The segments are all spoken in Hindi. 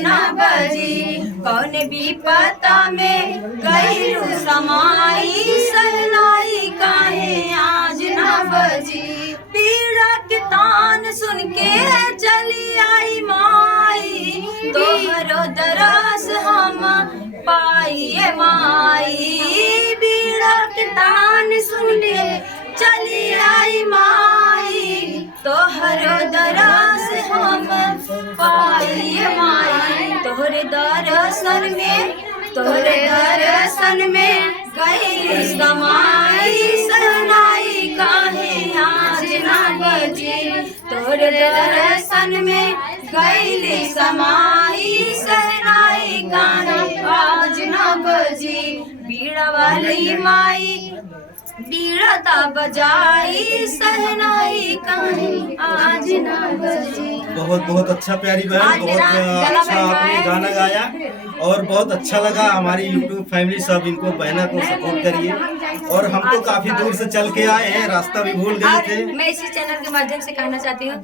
न बजी। कौन विपता में गईलू समाई, सहनाई काहे आज न बजी। पीड़ा के तान सुन के चली आई माई, तोहरो दरस हम पाइए माई। पीड़ा के तान सुन के चली आई माई, तोहरो दरस हम पाइए माई। तोहरे दर्शन में गई समाई, सहनाई काहे आज न बजी। तोहरे दर्शन में गई समाई, सहनाई काहे आज न बजी। बीड़ा वाली माई बीड़ा ता बजाई, सहनाई काहे आज न बजी। बहुत बहुत अच्छा प्यारी बहन, बहुत अच्छा आपने गाना गाया और बहुत अच्छा लगा। हमारी यूट्यूब फैमिली सब इनको बहना को सपोर्ट करिए। और हम तो काफी दूर से चल के आए हैं, रास्ता भी भूल गए थे। मैं इसी चैनल के माध्यम से कहना चाहती हूँ,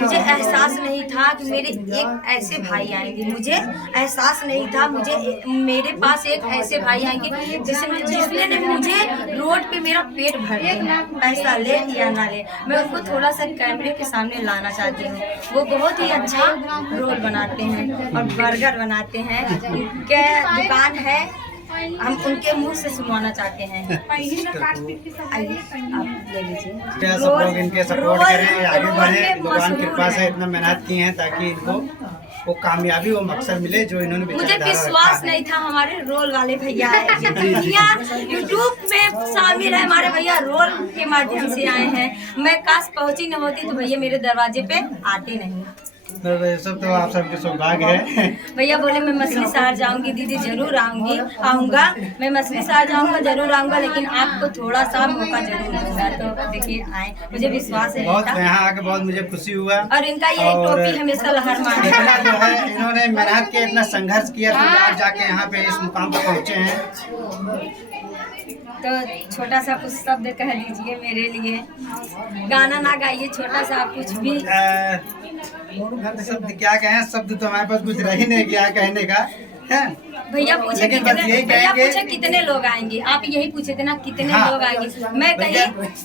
मुझे एहसास नहीं था कि मेरे एक ऐसे भाई आएंगे। मुझे एहसास नहीं था मेरे पास एक ऐसे भाई आएंगे जिसने मुझे रोड पे मेरा पेट भर दिया, पैसा ले या ना ले। मैं उनको थोड़ा सा कैमरे के सामने लाना चाहती हूँ। वो बहुत ही अच्छा रोल बनाते हैं और बर्गर बनाते हैं। उनके दुकान है, हम उनके मुंह से सुनवाना चाहते हैं। आइए आप ले लीजिए। सब लोग इनके सपोर्ट करें, आगे बढ़े। भगवान कृपा से इतना मेहनत की है ताकि इनको वो कामयाबी वो मकसद मिले जो इन्होंने। मुझे विश्वास नहीं था हमारे रोल वाले भैया है, यूट्यूब में शामिल है हमारे भैया, रोल के माध्यम से आए हैं। मैं काश पहुंची न होती तो भैया मेरे दरवाजे पे आते नहीं। सब तो आप सबके सौभाग्य है। भैया बोले मैं मछली शहर जाऊंगी दीदी, जरूर आऊंगा। मैं मछली शहर जाऊंगा, जरूर आऊंगा, लेकिन आपको थोड़ा सा मौका जरूर दूंगा। तो देखिए आए, मुझे विश्वास है बहुत, यहाँ आके बहुत मुझे खुशी हुआ। और इनका ये टोपी हमेशा लहर मारे। इतना जो है इन्होंने मेहनत किया, इतना संघर्ष किया, तो आज जाके यहाँ पे इस मुकाम पर पहुँचे हैं। तो छोटा सा कुछ शब्द कह लीजिए मेरे लिए। गाना ना गाइए, छोटा सा कुछ भी। शब्द क्या कहें, शब्द तो हमारे पास कुछ रह ही नहीं गया कहने का है। भैया पूछे कितने लोग आएंगे, आप यही पूछे थे ना कितने लोग आएंगे। मैं कही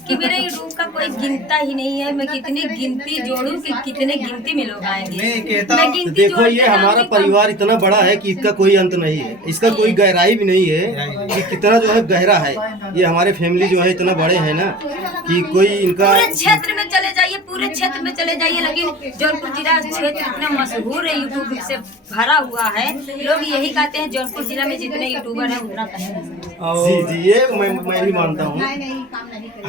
कि मेरे यूट्यूब का कोई गिनता ही नहीं है, मैं कितनी गिनती जोड़ूं कि कितने गिनती में लोग आएंगे। तो देखो ये हमारा परिवार इतना बड़ा है कि इसका कोई अंत नहीं है, इसका कोई गहराई भी नहीं है कि कितना जो है गहरा है। ये हमारे फैमिली जो है इतना बड़े हैं ना कि कोई इनका पूरे क्षेत्र में चले जाइए, पूरे क्षेत्र में चले जाइए, लेकिन जौनपुर जिला क्षेत्र इतना मशहूर है, यूट्यूब से भरा हुआ है। लोग यही कहते हैं जौनपुर जिला में जितने यूट्यूबर हैं उतना जी जी, ये मैं भी मानता हूँ।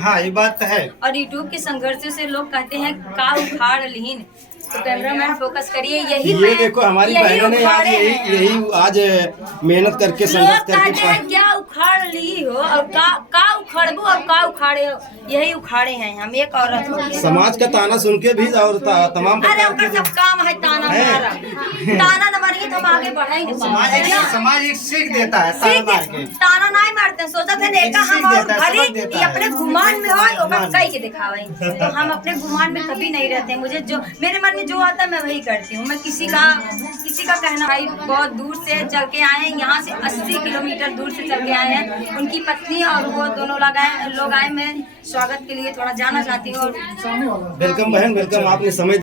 हाँ ये बात तो है। और यूट्यूब के संघर्ष से लोग कहते हैं का उखाड़ लीन। तो कैमरामैन फोकस करिए। ये देखो हमारी बहनों ने आज यही आज मेहनत करके संघर्ष करके क्या उखाड़ ली हो और का उखाड़बो और का उखाड़े हो, यही उखाड़े हैं हम। एक औरत हो, समाज का ताना सुन के भी और तमाम प्रकार के सब काम है ताना मारा। ताना न मारेंगे तो हम आगे बढ़े ही नहीं। समाज एक सीख देता है, ताना नहीं मारते। सोचा थे देखा हम और भली अपने गुमान में हो कई के दिखावे, तो हम अपने गुमान में कभी नहीं रहते। मुझे जो मेरे मन में जो आता है मैं वही करती हूँ। मैं किसी का कहना भाई बहुत दूर से चल के आए हैं, यहाँ से 80 किलोमीटर दूर से चल के आए हैं। उनकी पत्नी और वो दोनों लोग आए। मैं स्वागत के लिए थोड़ा जाना चाहती हूँ। वेलकम बहन, वेलकम। आपने समय